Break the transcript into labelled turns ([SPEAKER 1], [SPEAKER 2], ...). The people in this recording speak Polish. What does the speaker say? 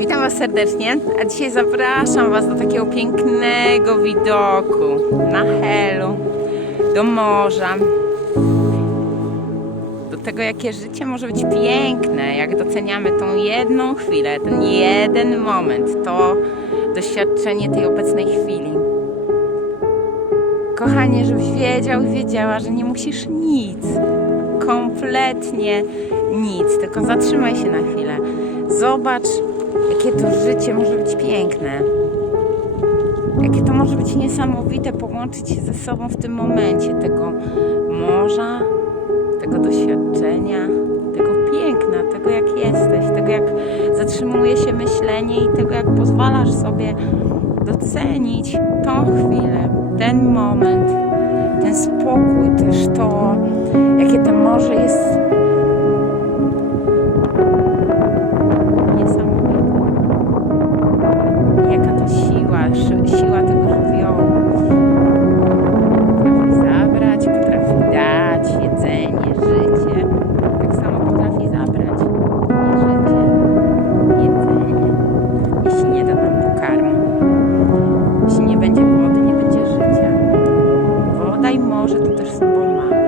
[SPEAKER 1] Witam Was serdecznie, a dzisiaj zapraszam Was do takiego pięknego widoku na Helu, do morza, do tego jakie życie może być piękne, jak doceniamy tą jedną chwilę, ten jeden moment, to doświadczenie tej obecnej chwili. Kochanie, żebyś wiedział i wiedziała, że nie musisz nic, kompletnie nic, tylko zatrzymaj się na chwilę. Zobacz, jakie to życie może być piękne. Jakie to może być niesamowite połączyć się ze sobą w tym momencie tego morza, tego doświadczenia, tego piękna, tego jak jesteś, tego jak zatrzymuje się myślenie i tego jak pozwalasz sobie docenić tą chwilę, ten moment, ten spokój, też to, siła, tego żywiołu. Potrafi zabrać, potrafi dać jedzenie, życie. Tak samo potrafi zabrać życie, jedzenie. Jeśli nie da nam pokarmu, jeśli nie będzie wody, nie będzie życia. Woda i morze to też symbol mamy.